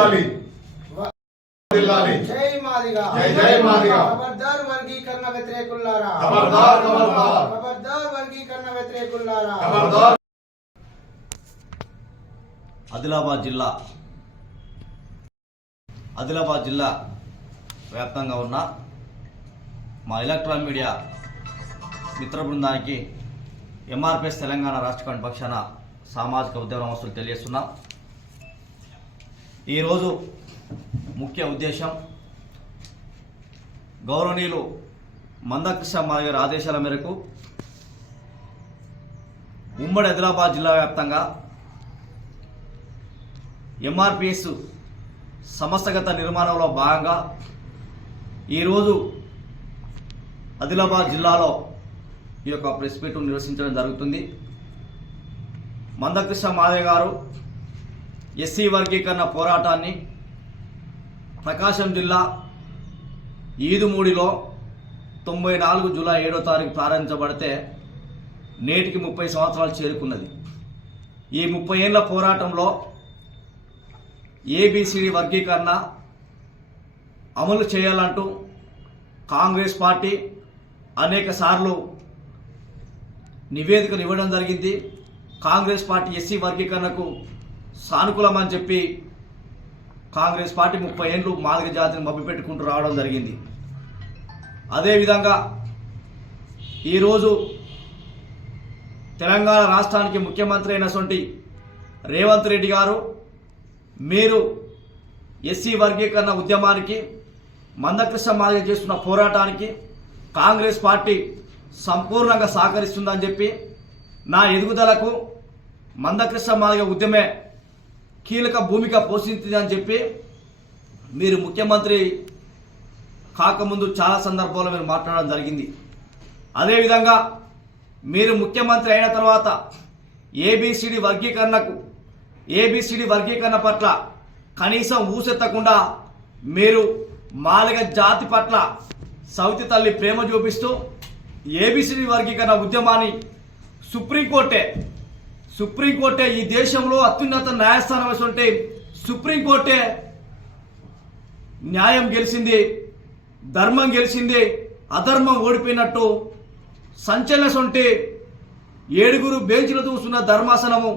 వర్ధిల్లాలి వర్ధిల్లాలి జై మాదిగా. జై జై మాదిగా. ఖబర్దార్ వర్గీకరణ వ్యతిరేకులారా ఖబర్దార్ ఖబర్దార్ ఖబర్దార్ వర్గీకరణ వ్యతిరేకులారా ఖబర్దార్ ఆదిలాబాద్ జిల్లా. ఆదిలాబాద్ జిల్లా వ్యాప్తంగా ఉన్న మా ఎలక్ట్రానిక్ మీడియా మిత్ర బృందానికి ఎంఆర్పిఎస్ తెలంగాణ రాష్ట్ర పక్షాన సామాజిక ఉద్యమ వస్తువులు తెలియజేస్తున్నాం. ఈరోజు ముఖ్య ఉద్దేశం గౌరవనీయులు మందకృష్ణ మా గారి ఆదేశాల మేరకు ఉమ్మడి ఆదిలాబాద్ జిల్లా వ్యాప్తంగా ఎంఆర్పిఎస్ సమస్తగత నిర్మాణంలో భాగంగా ఈరోజు ఆదిలాబాద్ జిల్లాలో ఈ యొక్క ప్రెస్ మీట్ నిర్వహించడం జరుగుతుంది. మందకృష్ణ మాదే గారు ఎస్సీ వర్గీకరణ పోరాటాన్ని ప్రకాశం జిల్లా ఈదుమూడిలో తొంభై నాలుగు జూలై ఏడో తారీఖు ప్రారంభించబడితే నేటికి ముప్పై సంవత్సరాలు చేరుకున్నది. ఈ ముప్పై ఏళ్ళ పోరాటంలో ఏబిసిడి వర్గీకరణ అమలు చేయాలంటూ కాంగ్రెస్ పార్టీ అనేక సార్లు నివేదికలు ఇవ్వడం జరిగింది. కాంగ్రెస్ పార్టీ ఎస్సీ వర్గీకరణకు సానుకూలమని చెప్పి కాంగ్రెస్ పార్టీ ముప్పై ఏళ్ళు మాదిగ జాతిని మభ్యపెట్టుకుంటూ రావడం జరిగింది. అదేవిధంగా ఈరోజు తెలంగాణ రాష్ట్రానికి ముఖ్యమంత్రి అయినటువంటి రేవంత్ రెడ్డి గారు మీరు ఎస్సీ వర్గీకరణ ఉద్యమానికి మందకృష్ణ మాదిగ చేస్తున్న పోరాటానికి కాంగ్రెస్ పార్టీ సంపూర్ణంగా సహకరిస్తుందని చెప్పి నా ఎదుగుదలకు మందకృష్ణ మాదిగ ఉద్యమే కీలక భూమిక పోషించిందని చెప్పి మీరు ముఖ్యమంత్రి కాకముందు చాలా సందర్భాల్లో మీరు మాట్లాడడం జరిగింది. అదేవిధంగా మీరు ముఖ్యమంత్రి అయిన తర్వాత ఏబిసిడి వర్గీకరణకు ఏబిసిడి వర్గీకరణ పట్ల కనీసం ఊసెత్తకుండా మీరు మాలిగ జాతి పట్ల సౌతి తల్లి ప్రేమ చూపిస్తూ ఏబిసిడి వర్గీకరణ ఉద్యమాన్ని సుప్రీంకోర్టే సుప్రీంకోర్టే ఈ దేశంలో అత్యున్నత న్యాయస్థానం ఉంటే సుప్రీంకోర్టే న్యాయం గెలిచింది ధర్మం గెలిచింది అధర్మం ఓడిపోయినట్టు సంచలనసొంటి ఏడుగురు బెంచ్లు చూస్తున్న ధర్మాసనము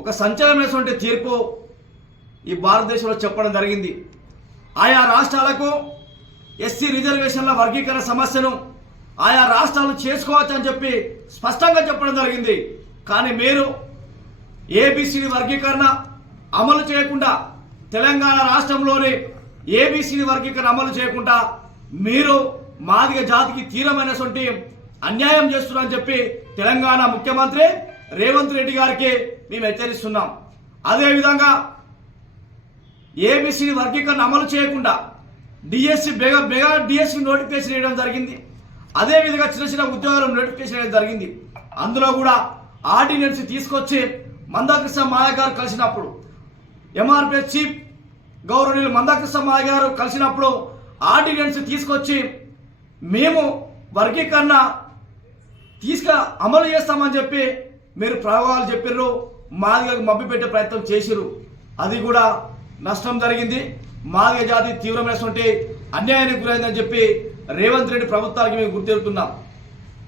ఒక సంచలనమైనటువంటి తీర్పు ఈ భారతదేశంలో చెప్పడం జరిగింది. ఆయా రాష్ట్రాలకు ఎస్సీ రిజర్వేషన్ల వర్గీకరణ సమస్యను ఆయా రాష్ట్రాలు చేసుకోవచ్చు అని చెప్పి స్పష్టంగా చెప్పడం జరిగింది. కానీ మీరు ఏబిసిడి వర్గీకరణ అమలు చేయకుండా తెలంగాణ రాష్ట్రంలోని ఏబిసిడి వర్గీకరణ అమలు చేయకుండా మీరు మాదిగ జాతికి తీవ్రమైనటువంటి అన్యాయం చేస్తున్నారని చెప్పి తెలంగాణ ముఖ్యమంత్రి రేవంత్ రెడ్డి గారికి మేము హెచ్చరిస్తున్నాం. అదేవిధంగా ఏబిసి వర్గీకరణ అమలు చేయకుండా డిఎస్సి బెగ బెగా డిఎస్సి నోటిఫికేషన్ వేయడం జరిగింది. అదేవిధంగా చిన్న చిన్న ఉద్యోగాలు నోటిఫికేషన్ వేయడం జరిగింది. అందులో కూడా ఆర్డినెన్స్ తీసుకొచ్చి మందాకృష్ణ మాయ గారు కలిసినప్పుడు ఎంఆర్పిఎస్ చీఫ్ గౌరవనీయులు మందాకృష్ణ మాయ గారు కలిసినప్పుడు ఆర్డినెన్స్ తీసుకొచ్చి మేము వర్గీకరణ తీసుక అమలు చేస్తామని చెప్పి మీరు ప్రయోగాలు చెప్పిర్రు మాదిగకు మబ్బి పెట్టే ప్రయత్నం చేసిర్రు. అది కూడా నష్టం జరిగింది. మాదిగ జాతి తీవ్రమైనటువంటి అన్యాయానికి గురైందని చెప్పి రేవంత్ రెడ్డి ప్రభుత్వానికి మేము గుర్తెరుతున్నాం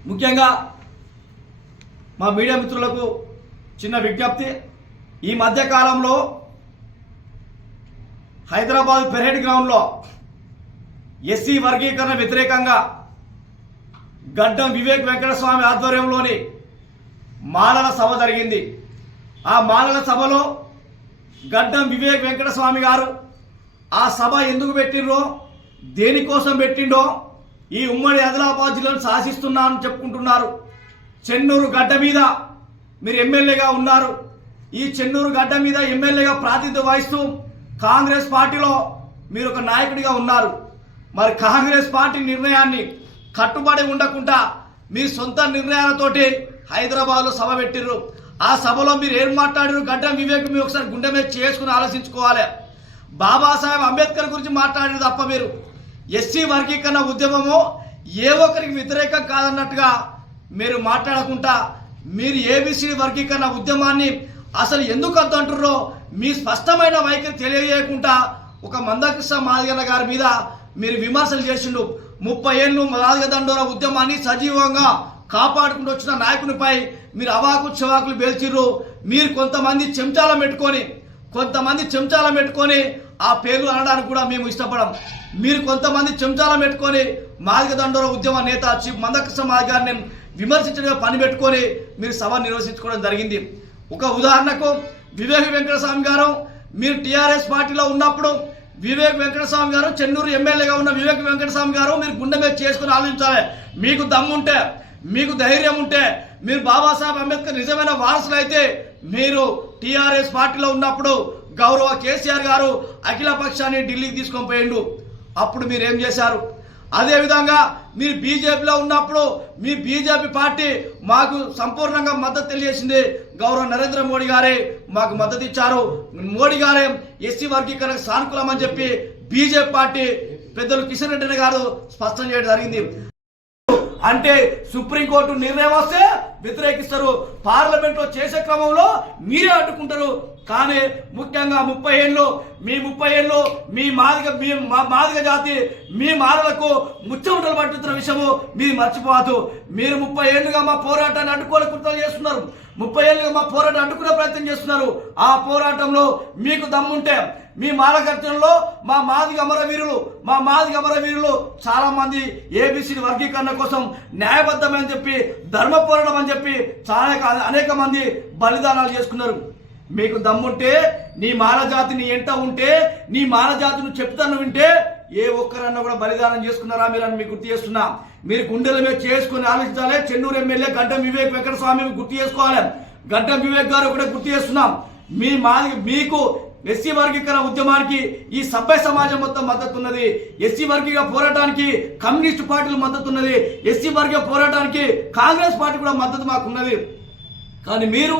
ముఖ్యంగా మా మీడియా మిత్రులకు చిన్న విజ్ఞప్తి. ఈ మధ్య కాలంలో హైదరాబాద్ పెరేడ్ గ్రౌండ్లో ఎస్సీ వర్గీకరణ వ్యతిరేకంగా గడ్డం వివేక్ వెంకటస్వామి ఆధ్వర్యంలోని మాలల సభ జరిగింది. ఆ మాలల సభలో గడ్డం వివేక్ వెంకటస్వామి గారు ఆ సభ ఎందుకు పెట్టిండ్రో దేనికోసం పెట్టిండో ఈ ఉమ్మడి ఆదిలాబాద్ జిల్లాను శాసిస్తున్నానని చెప్పుకుంటున్నారు. చెన్నూరు గడ్డ మీద మీరు ఎమ్మెల్యేగా ఉన్నారు. ఈ చెన్నూరు గడ్డ మీద ఎమ్మెల్యేగా ప్రాతినిధ్యం వహిస్తూ కాంగ్రెస్ పార్టీలో మీరు ఒక నాయకుడిగా ఉన్నారు. మరి కాంగ్రెస్ పార్టీ నిర్ణయాన్ని కట్టుబడి ఉండకుండా మీ సొంత నిర్ణయాలతోటి హైదరాబాద్లో సభ పెట్టిర్రు. ఆ సభలో మీరు ఏం మాట్లాడారు గడ్డం వివేక్ మీరు ఒకసారి గుండె మీద చేసుకుని ఆలోచించుకోవాలి. బాబాసాహెబ్ అంబేద్కర్ గురించి మాట్లాడారు తప్ప మీరు. ఎస్సీ వర్గీకరణ ఉద్యమము ఏ ఒక్కరికి వ్యతిరేకం కాదన్నట్టుగా మీరు మాట్లాడకుండా మీరు ఏబిసిడి వర్గీకరణ ఉద్యమాన్ని అసలు ఎందుకు అంటుంటారో అంటుర్రో మీ స్పష్టమైన వైఖరి తెలియజేయకుండా ఒక మందకృష్ణ మాదిగన్న గారి మీద మీరు విమర్శలు చేసిండు. ముప్పై ఏళ్ళు మాదిగ దండోర ఉద్యమాన్ని సజీవంగా కాపాడుకుంటూ వచ్చిన నాయకునిపై మీరు అవాకు చెవాకులు పేల్చిర్రు. మీరు కొంతమంది చెంచాల పెట్టుకొని కొంతమంది చెంచాల పెట్టుకొని ఆ పేర్లు అనడానికి కూడా మేము ఇష్టపడం. మీరు కొంతమంది చెంచాల పెట్టుకొని మార్గదండోర ఉద్యమ నేత చీఫ్ మందకృష్ణ మాదిగ గారిని విమర్శించడం పని పెట్టుకొని మీరు సభ నిర్వహించుకోవడం జరిగింది. ఒక ఉదాహరణకు వివేక్ వెంకటస్వామి గారు మీరు టీఆర్ఎస్ పార్టీలో ఉన్నప్పుడు వివేక్ వెంకటస్వామి గారు చెన్నూరు ఎమ్మెల్యేగా ఉన్న వివేక్ వెంకటస్వామి గారు మీరు గుండె మీద చేసుకుని ఆలోచించాలి. మీకు దమ్ముంటే మీకు ధైర్యం ఉంటే మీరు బాబాసాహెబ్ అంబేద్కర్ నిజమైన వారసులు అయితే మీరు టీఆర్ఎస్ పార్టీలో ఉన్నప్పుడు గౌరవ కేసీఆర్ గారు అఖిల పక్షాన్ని ఢిల్లీకి తీసుకొని పోయిండు. అప్పుడు మీరు ఏం చేశారు? అదేవిధంగా మీరు బీజేపీలో ఉన్నప్పుడు మీ బీజేపీ పార్టీ మాకు సంపూర్ణంగా మద్దతు తెలియజేసింది గౌరవ నరేంద్ర మోడీ గారే. మాకు మద్దతు ఇచ్చారు. మోడీ గారే ఎస్సీ వర్గీకరణకు సానుకూలం అని చెప్పి బీజేపీ పార్టీ పెద్దలు కిషన్ రెడ్డి గారు స్పష్టం చేయడం జరిగింది. అంటే సుప్రీంకోర్టు నిర్ణయం వస్తే వ్యతిరేకిస్తారు. పార్లమెంట్లో చేసే క్రమంలో మీరే అడ్డుకుంటారు. కానీ ముఖ్యంగా ముప్పై ఏళ్ళు మీ ముప్పై ఏళ్ళు మీ మాదిగ మీ మా- మాదిగ జాతి మీ మారలకు ముచ్చముటలు పట్టుతున్న విషయము మీరు మర్చిపోవద్దు. మీరు ముప్పై ఏళ్ళుగా మా పోరాటాన్ని అడ్డుకోలే కృతాలు చేస్తున్నారు. ముప్పై ఏళ్ళుగా మా పోరాటం అడ్డుకునే ప్రయత్నం చేస్తున్నారు. ఆ పోరాటంలో మీకు దమ్ముంటే మీ మాలగర్జనలో మా మాదిగ అమరవీరులు మా మాదిగ అమరవీరులు చాలామంది మంది వర్గీకరణ కోసం న్యాయబద్ధమని చెప్పి ధర్మ పోరాటం అని చెప్పి చాలా అనేక మంది బలిదానాలు చేసుకున్నారు. మీకు దమ్ముంటే నీ మానజాతిని నీ ఎంట ఉంటే నీ మానజాతిని చెప్తాను వింటే ఏ ఒక్కరన్నా కూడా బలిదానం చేసుకున్నారా మీరు అని మీకు గుర్తు చేస్తున్నా. మీరు గుండెల మీద చేసుకుని ఆలోచించాలి చెన్నూరు ఎమ్మెల్యే గడ్డం వివేక్ వెంకట స్వామి గుర్తు చేసుకోవాలి. గడ్డం వివేక్ గారు కూడా గుర్తు చేస్తున్నాం. మీ మాది మీకు ఎస్సీ వర్గీకరణ ఉద్యమానికి ఈ సభ్య సమాజం మొత్తం మద్దతు ఉన్నది ఎస్సీ వర్గీయ పోరాటానికి కమ్యూనిస్ట్ పార్టీలు మద్దతు ఉన్నది ఎస్సీ వర్గీయ పోరాటానికి కాంగ్రెస్ పార్టీ కూడా మద్దతు మాకు ఉన్నది కానీ మీరు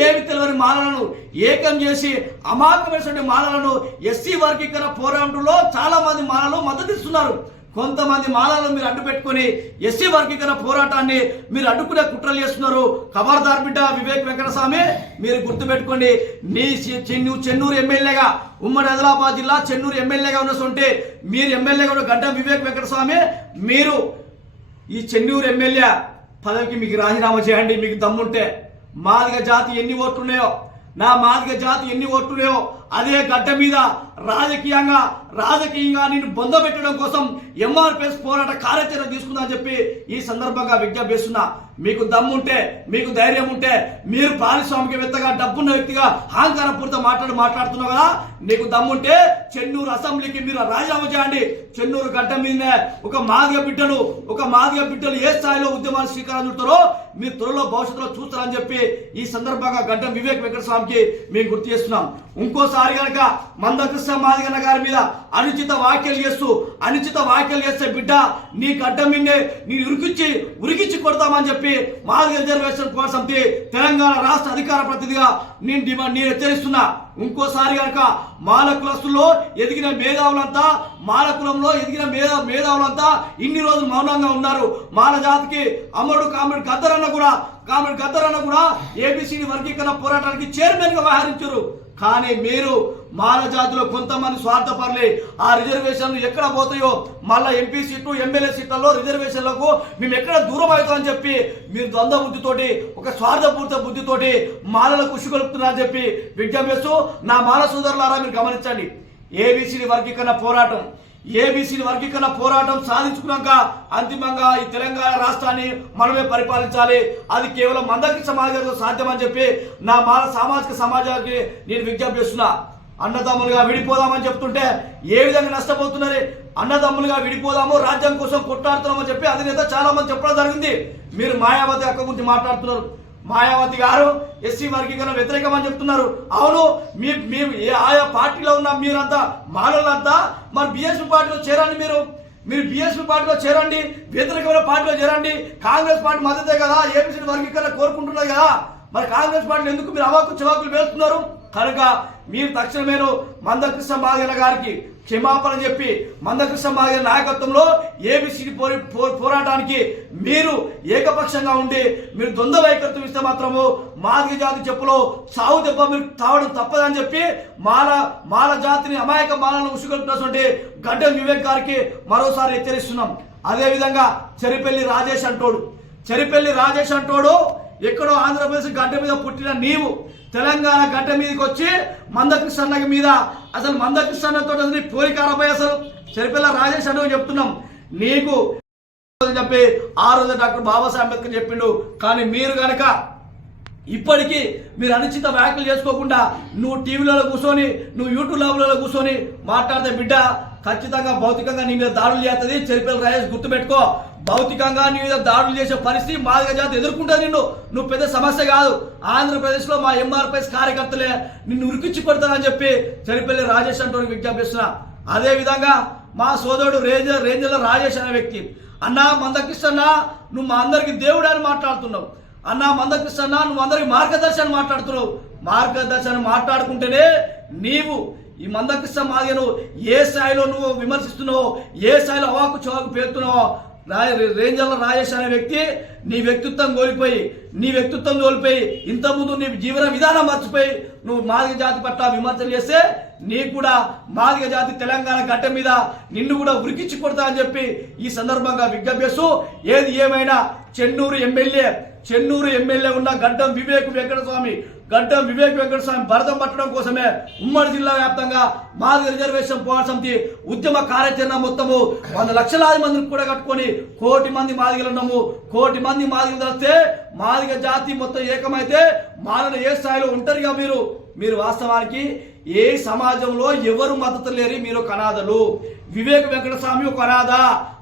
ఏమి తెలియని మాలలను ఏకం చేసి అమాయకమైనటువంటి మాలలను ఎస్సీ వర్గీకరణ పోరాటంలో చాలా మంది మాలలు మద్దతు ఇస్తున్నారు. కొంతమంది మాలలను మీరు అడ్డు పెట్టుకొని ఎస్సీ వర్గీకరణ పోరాటాన్ని మీరు అడ్డుకునే కుట్రలు చేస్తున్నారు. ఖబర్దార్ బిడ్డ వివేక్ వెంకటస్వామి మీరు గుర్తుపెట్టుకోండి నీ చె- చెన్ను చెన్నూరు ఎమ్మెల్యేగా ఉమ్మడి ఆదిలాబాద్ జిల్లా చెన్నూరు ఎమ్మెల్యేగా ఉన్నటువంటి మీరు ఎమ్మెల్యేగా ఉన్న గడ్డం వివేక్ వెంకటస్వామి మీరు ఈ చెన్నూరు ఎమ్మెల్యే పదవికి మీకు రాజీనామా చేయండి మీకు దమ్ముంటే. మాదిగా జాతి ఎన్ని ఓట్లున్నాయో నా మాదిగ జాతి ఎన్ని ఓట్లున్నాయో అదే గడ్డ మీద రాజకీయంగా రాజకీయంగా నేను బొందబెట్టడం కోసం ఎంఆర్పిఎస్ పోరాట కార్యాచరణ తీసుకుందని చెప్పి ఈ సందర్భంగా విజ్ఞప్తి చేస్తున్నా మీకు దమ్ముంటే మీకు ధైర్యం ఉంటే మీరు పారిశ్రామికవేత్తగా డబ్బున్న వ్యక్తిగా అహంకారపూరిత మాట్లాడి మాట్లాడుతున్నావు కదా నీకు దమ్ముంటే చెన్నూరు అసెంబ్లీకి మీరు రాజీనామా చేయండి. చెన్నూరు గడ్డ మీదనే ఒక మాదిగ బిడ్డలు ఒక మాదిగ బిడ్డలు ఏ స్థాయిలో ఉద్యమాలు స్వీకారం చుడతారో మీరు త్వరలో భవిష్యత్తులో చూస్తారని చెప్పి ఈ సందర్భంగా గడ్డం వివేక్ వెంకటస్వామికి మేము గుర్తు చేస్తున్నాం. ఇంకోసారి కనుక మందకృష్ణ మాదిగన్న గారి మీద అనుచిత వ్యాఖ్యలు చేస్తూ అనుచిత వ్యాఖ్యలు చేస్తే బిడ్డ నీ గడ్డ మిన్నే నీ ఉరికిచ్చి ఉరికిచ్చి కొడతామని చెప్పి మాదిగ రిజర్వేషన్ కోసం తెలంగాణ రాష్ట్ర అధికార ప్రతినిధిగా నేను డిమాండ్ నేను హెచ్చరిస్తున్నా. ఇంకోసారి కనుక మాల కులస్తుల్లో ఎదిగిన మేధావులంతా మాల కులంలో ఎదిగిన మేధా మేధావులంతా ఇన్ని రోజులు మౌనంగా ఉన్నారు. మాల జాతికి అమరుడు కామెడు గద్దరన్న కూడా కామెడు గద్దరన్న కూడా ఏబిసిడి వర్గీకరణ పోరాటానికి చైర్మన్గా వ్యవహరించారు. కానీ మీరు మాల జాతిలో కొంతమంది స్వార్థపరులే ఆ రిజర్వేషన్లు ఎక్కడ పోతాయో మళ్ళా ఎంపీ సీట్లు ఎమ్మెల్యే సీట్లలో రిజర్వేషన్లకు మేము ఎక్కడ దూరం అవుతామని చెప్పి మీరు ద్వంద్వ బుద్ధితోటి ఒక స్వార్థపూరిత బుద్ధితోటి మాలల కుషి కలుపుతున్నారని చెప్పి విజ్ఞప్తి నా మాన సోదరులారా మీరు గమనించండి. ఏబిసిడి వర్గీకరణ పోరాటం. ఏబిసిడి వర్గీకరణ పోరాటం సాధించుకున్నాక అంతిమంగా ఈ తెలంగాణ రాష్ట్రాన్ని మనమే పరిపాలించాలి. అది కేవలం మందకి సమాజంలో సాధ్యమని చెప్పి నా మాల సామాజిక సమాజానికి నేను విజ్ఞప్తి చేస్తున్నా. అన్నదమ్ములుగా విడిపోదామని చెప్తుంటే ఏ విధంగా నష్టపోతున్నది? అన్నదమ్ములుగా విడిపోదాము రాజ్యం కోసం కొట్లాడుతున్నామని చెప్పి అధినేత చాలా మంది చెప్పడం జరిగింది. మీరు మాయావతి అక్క గురించి మాట్లాడుతున్నారు. మాయావతి గారు ఎస్సీ వర్గీకరణ వ్యతిరేకమని చెప్తున్నారు. అవును మీ మేము ఏ ఆయా పార్టీలో ఉన్న మీరంతా మానవులంతా మరి బిఎస్పీ పార్టీలో చేరండి మీరు. మీరు బిఎస్పీ పార్టీలో చేరండి వ్యతిరేకమైన పార్టీలో చేరండి. కాంగ్రెస్ పార్టీ మద్దతే కదా ఏపీసీ వర్గీకరణ కోరుకుంటున్నది కదా. మరి కాంగ్రెస్ పార్టీలో ఎందుకు మీరు అవాకు చవాకులు వేస్తున్నారు? కనుక మీరు తక్షణమేను మందకృష్ణ బాగేల గారికి క్షమాపణ చెప్పి మందకృష్ణ మాదిగ నాయకత్వంలో ఏబిసిడి పోరి పో- పోరాటానికి మీరు ఏకపక్షంగా ఉండి మీరు ద్వంద్వ వైఖరితో ఇస్తే మాత్రము మాదిగ జాతి చెప్పులో సాగు దెబ్బ మీరు తావడం తప్పదని చెప్పి మాల మాల జాతిని అమాయక మాలను ఉసుకొల్పినటువంటి గడ్డం వివేక్ గారికి మరోసారి హెచ్చరిస్తున్నాం. అదేవిధంగా చెరిపెల్లి రాజేష్ అంటోడు. చెరిపెల్లి రాజేష్ అంటోడు ఎక్కడో ఆంధ్రప్రదేశ్ గడ్డ మీద పుట్టిన నీవు తెలంగాణ గడ్డ మీదకి వచ్చి మందకృష్ణ మీద అసలు మందకృష్ణతో నీ పోలికారపై అసలు. చెరిపెల్ల రాజేష్ అంటూ చెప్తున్నాం. నీకు చెప్పి ఆ రోజు డాక్టర్ బాబాసాహెబ్ అంబేద్కర్ చెప్పిండు. కానీ మీరు కనుక ఇప్పటికీ మీరు అనుచిత వ్యాఖ్యలు చేసుకోకుండా నువ్వు టీవీలలో కూర్చొని నువ్వు యూట్యూబ్లలో కూర్చొని మాట్లాడితే బిడ్డ ఖచ్చితంగా భౌతికంగా నీ మీద దాడులు చేస్తుంది. చెరిపేల రాయేసి గుర్తుపెట్టుకో. భౌతికంగా నీ మీద దాడులు చేసే పరిస్థితి మాదిగ జాతి ఎదుర్కొంటుంది నిన్ను. నువ్వు పెద్ద సమస్య కాదు. ఆంధ్రప్రదేశ్లో మా ఎంఆర్పిఎస్ కార్యకర్తలే నిన్ను ఉరికిచ్చి పెడతానని చెప్పి చెరిపల్లి రాజేష్ అంటూ విజ్ఞాపిస్తున్నా. అదే విధంగా మా సోదరుడు రేంజర్ రేంజర్ల రాజేష్ అనే వ్యక్తి. అన్నా మందకృష్ణ నువ్వు మా అందరికి దేవుడు అని మాట్లాడుతున్నావు. అన్నా మందకృష్ణ నువ్వు అందరికి మార్గదర్శనం మాట్లాడుతున్నావు. మార్గదర్శనం మాట్లాడుకుంటేనే నీవు ఈ మందకృష్ణ మాదిగను ఏ స్థాయిలో నువ్వు విమర్శిస్తున్నావో ఏ స్థాయిలో అవాకు చవాకు పేరుతున్నావో రాయ రేంజర్ల రాజేష్ అనే వ్యక్తి నీ వ్యక్తిత్వం కోల్పోయి నీ వ్యక్తిత్వం కోల్పోయి ఇంతకుముందు నీ జీవన విధానం మర్చిపోయి నువ్వు మాదిగ జాతి పట్ల విమర్శలు చేస్తే నీకు కూడా మాదిగ జాతి తెలంగాణ గడ్డ మీద నిన్ను కూడా ఉరికిచ్చి కొడతా అని చెప్పి ఈ సందర్భంగా విజ్ఞప్తి చేస్తూ ఏది ఏమైనా చెన్నూరు ఎమ్మెల్యే చెన్నూరు ఎమ్మెల్యే ఉన్న గడ్డం వివేక్ వెంకటస్వామి గడ్డం వివేక్ వెంకటస్వామి భరతం పట్టడం కోసమే ఉమ్మడి జిల్లా వ్యాప్తంగా మాదిగ రిజర్వేషన్ పోరాట సమితి ఉద్యమ కార్యాచరణ మొత్తము వంద లక్షలాది మందిని కూడా కట్టుకొని కోటి మంది మాదిగలు ఉన్నాము. కోటి మంది మాదిగలు వస్తే మాదిగ జాతి మొత్తం ఏకమైతే మాలను ఏ స్థాయిలో ఒంటరిగా మీరు? మీరు వాస్తవానికి ఏ సమాజంలో ఎవరు మద్దతు లేరు మీరు కనాదలు వివేక్ వెంకటస్వామి ఒక అనాథ.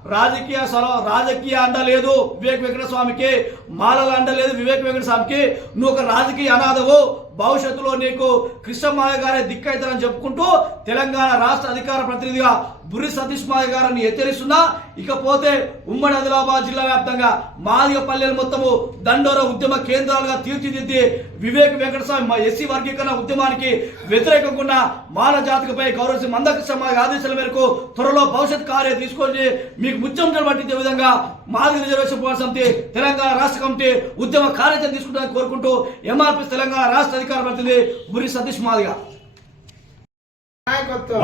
రాజకీయ సల- రాజకీయ అండ లేదు వివేక్ వెంకటస్వామికి. మాలల అండ లేదు వివేక్ వెంకటస్వామికి. నువ్వు ఒక రాజకీయ అనాథవు. భవిష్యత్తులో నీకు కృష్ణమాయ గారే దిక్కైతారని చెప్పుకుంటూ తెలంగాణ రాష్ట్ర అధికార ప్రతినిధిగా బుర్రి సతీష్ మాయ గారిని హెచ్చరిస్తున్నా. ఇకపోతే ఉమ్మడి ఆదిలాబాద్ జిల్లా వ్యాప్తంగా మాదిగ పల్లెలు మొత్తము దండోర ఉద్యమ కేంద్రాలుగా తీర్చిదిద్ది వివేక్ వెంకటస్వామి మా ఎస్సీ వర్గీకరణ ఉద్యమానికి వ్యతిరేకంగా మాల జాతికపై గౌరవ మందకృష్ణ మాయ ఆదేశాల మేరకు త్వరలో భవిష్యత్ కార్య తీసుకొని మీకు ముత్యం పట్టించే విధంగా మాదిగ రిజర్వేషన్ పోరాట సమితి తెలంగాణ రాష్ట్ర కమిటీ ఉద్యమ కార్యాచరణ తీసుకుంటారని కోరుకుంటూ ఎంఆర్పీ తెలంగాణ రాష్ట్ర అధికార ప్రతినిధి బుర్రి సతీష్ మాదిగా నాయకత్వం